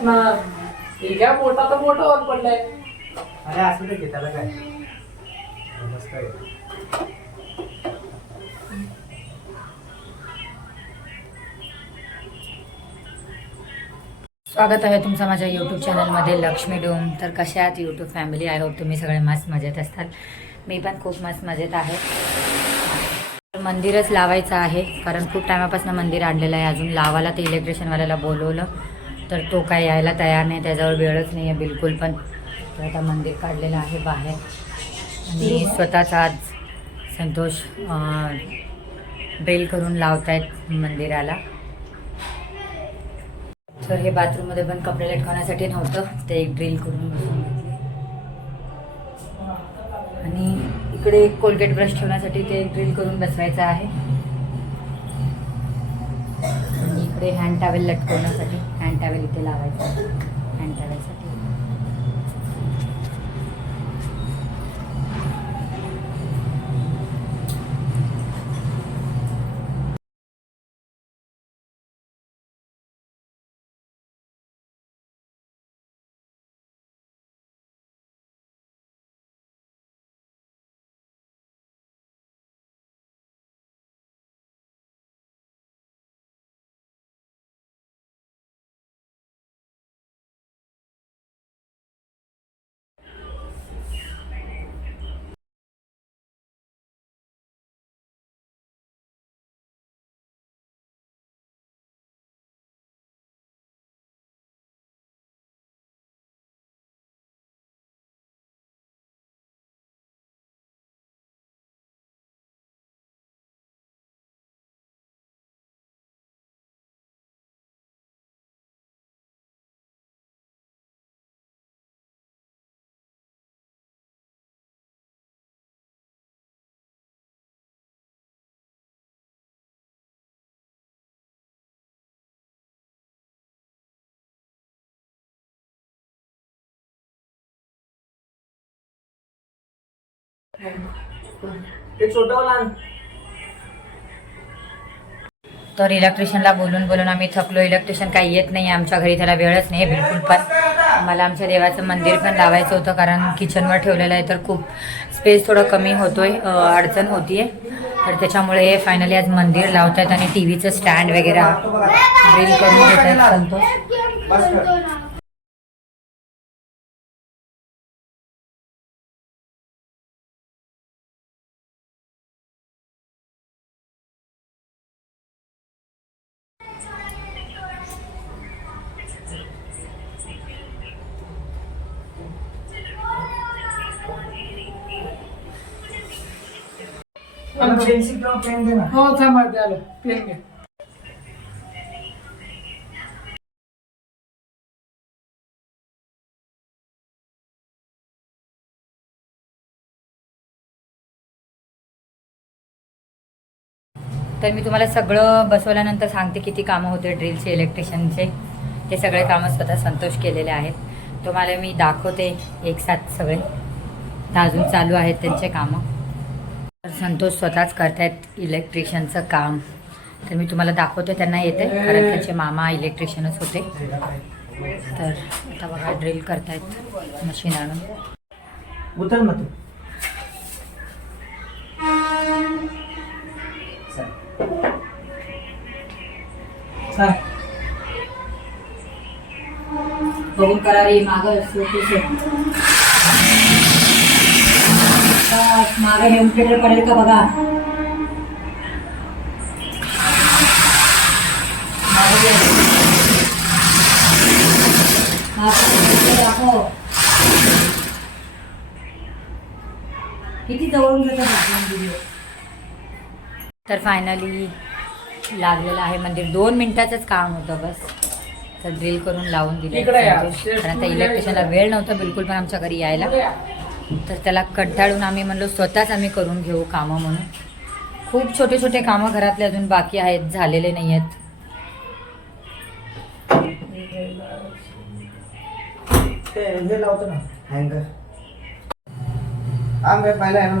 आहे मोठा तर मोठा पडलाय. अरे असं त्याला काय? मस्त आहे. स्वागत आहे तुमचं माझ्या यूट्यूब चॅनलमध्ये लक्ष्मी डोम. तर कशा आहात यूट्यूब फॅमिली आय होप तुम्ही सगळे मस्त मजेत असताल मी पण खूप मस्त मजेत आहे. तर मंदिरच लावायचं आहे. कारण खूप टायमापासून मंदिर आणलेलं आहे. अजून लावायला ते इलेक्ट्रिशियनवाल्याला बोलवलं. तर तो काय यायला तयार नाही त्याच्यावर वेळच नाही आहे बिलकुल पण. तर आता मंदिर काढलेलं आहे बाहेर. आणि स्वतःच आज संतोष ड्रिल करून लावतायत मंदिराला. तर हे बाथरूममध्ये पण कपडे लटकवण्यासाठी नव्हतं ते एक ड्रिल करून बसून आणि इकडे एक कोलगेट ब्रश ठेवण्यासाठी ते एक ड्रिल करून बसवायचं आहे. इकडे हँड टॅवेल लटकवण्यासाठी हँड टॅवेल इथे लावायचं. हँड टॅवेलसाठी ते छोटं लहान. तर इलेक्ट्रिशियनला बोलून बोलून आम्ही थकलो. इलेक्ट्रिशियन काही येत नाही आमच्या घरी त्याला वेळच नाही बिलकुल पण. मला आमच्या देवाचं मंदिर पण लावायचं होतं कारण किचनवर ठेवलेलं आहे तर खूप स्पेस थोडं कमी होतोय अं, अडचण होतीये. तर त्याच्यामुळे फायनली आज मंदिर लावत आहेत आणि टी व्हीचं स्टँड वगैरे ड्रिल करून घेत आहेत पेन्सिल किंवा पेन दे ना. हो थांबा पेन घे तर मी तुम्हाला सगळं बसवल्यानंतर सांगते किती कामं होते ड्रिलचे इलेक्ट्रिशियनचे. ते सगळे कामं स्वतः संतोष केलेले आहेत. तुम्हाला मी दाखवते एक साथ सगळे. तर अजून चालू आहेत त्यांचे कामं. तर संतोष स्वतःच करतायत इलेक्ट्रिशियनचं काम. तर मी तुम्हाला दाखवते त्यांना येते. कारण त्यांचे मामा इलेक्ट्रिशियनच होते. तर आता बघा ड्रिल करतायत मशीन आणून. उतर. चल. बघून करारी मागं मागं हे पडेल का बघा दाखव. किती जवळून घेतो व्हिडिओ तर फायनली लागलेलं आहे मंदिर. दोन मिनिटाचंच काम होतं बस. तर ड्रिल करून लावून दिले. कारण आता इलेक्ट्रिशियनला वेळ नव्हता बिलकुल पण आमच्या घरी यायला. तर त्याला कंटाळून आम्ही म्हणलो स्वतःच आम्ही करून घेऊ कामं म्हणून. खूप छोटे छोटे कामं घरातले अजून बाकी आहेत झालेले नाही आहेत हे लावतो ना हँगर पहिला ह्यानं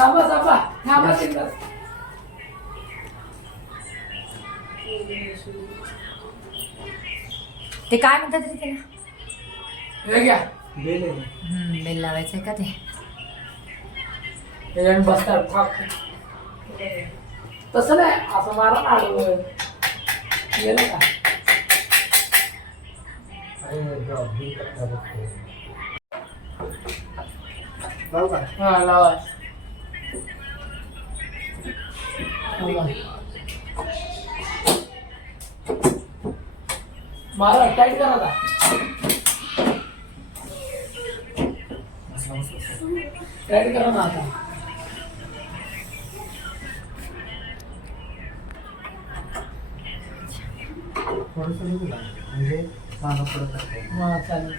थांबा थांबा. थांबा तिथं. ते काय म्हणतात रे त्याला हे घ्या. बेल आहे. हम्म, बेल लावायचं आहे का ते? त्याच्याने बसतात. तसं नाही असं मारा ना आडवं. गेलं का? अरे करता का? हा लावा. मारा टाईट करा आता. टाईट करा ना आता थोडंसं. म्हणजे मागं. हा चालेल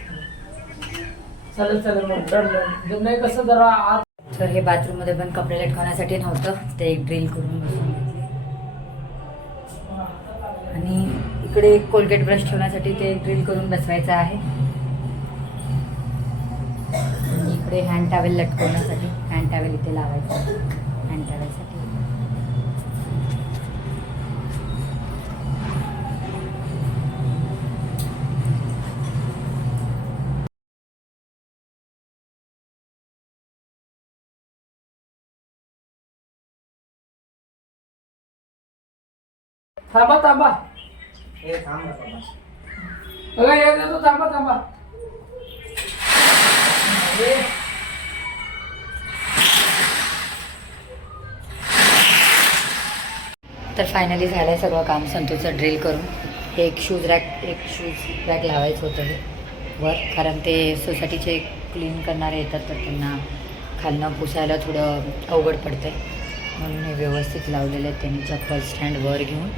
चालेल चालेल मग नाही कसं जरा आत तर हे बाथरूममध्ये पण कपडे लटकवण्यासाठी नव्हतं ते एक ड्रिल करून आणि इकडे एक कोलगेट ब्रश ठेवण्यासाठी ते ड्रिल करून बसवायचं आहे. आणि इकडे हँड टॅवेल लटकवण्यासाठी हँड टॅवेल इथे लावायचं आहे हँड टॅवेलसाठी थांबा थांबा. ए, थांब ना बाबा. बघा येत येतो थांबा थांबा. हे. तर फायनली झालं आहे सगळं काम संतूचं ड्रिल करून. हे एक शूज रॅक एक शूज रॅक लावायचं होतं हे. वर कारण ते सोसायटीचे क्लीन करणारे येतात तर त्यांना खालनं पुसायला थोडं अवघड पडतं आहे म्हणून हे व्यवस्थित लावलेलं आहे त्यांनी चप्पल स्टँड वर घेऊन.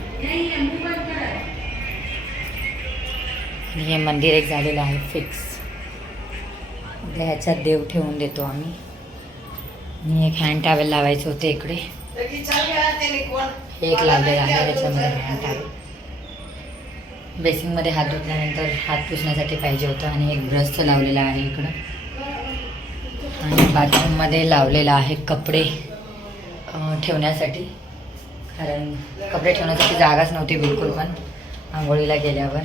आणि हे मंदिर एक झालेलं आहे फिक्स ह्याच्यात देव ठेवून देतो आम्ही. आणि एक हँड टॅवेल लावायचं होते इकडे. हे एक लावलेलं आहे त्याच्यामध्ये हँड टॅवेल बेसिंगमध्ये हात धुतल्यानंतर हात पुसण्यासाठी पाहिजे होतं आणि एक ब्रश लावलेला आहे इकडं. आणि बाथरूममध्ये लावलेलं आहे कपडे. ठेवण्यासाठी. कारण कपडे ठेवण्यासाठी जागाच नव्हती बिलकुल पण आंघोळीला गेल्यावर.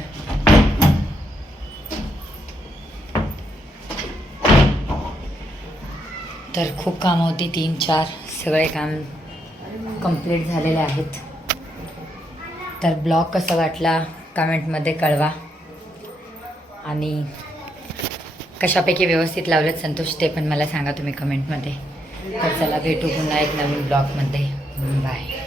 तर खूप कामं होती तीन चार सगळे काम कंप्लीट झालेले आहेत. तर ब्लॉग कसा वाटला कमेंटमध्ये कळवा. आणि कशापैकी व्यवस्थित लावलेत संतोष ते पण मला सांगा तुम्ही कमेंटमध्ये. तर चला भेटू पुन्हा एक नवीन ब्लॉगमध्ये. बाय.